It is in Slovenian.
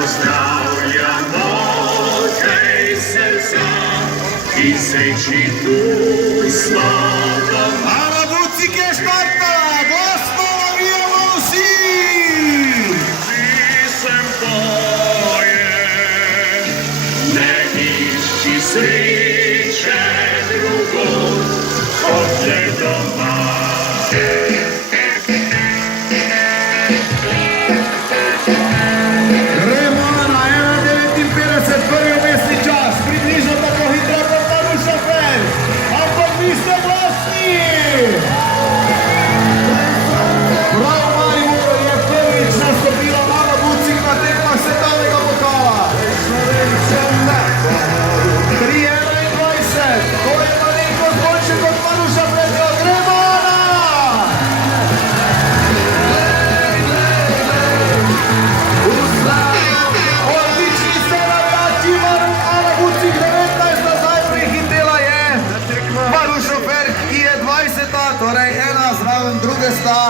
Pozdravljamo tej srca, tisući tu slovom. Ала Буцик е стартала, Господа нavijamo vsi! Pisem tvoje, ne išći sriće drugog, ovdje doma. Gremo na 1:59, prvi umestni čas, približno tako hitro kot Maruša Fer, ampak vi ste glasni! Prav Maribor je prvič nastopila Ala Bucik na tekmah svetovnega pokala. 3:21, to je malenkost boljše kot Maruša Fer, gremo Ana! Odlični ste navijači, Ala Bucik 19 nazaj prehitela je Marušo Fer, ki je 20, torej ena zraven druge sta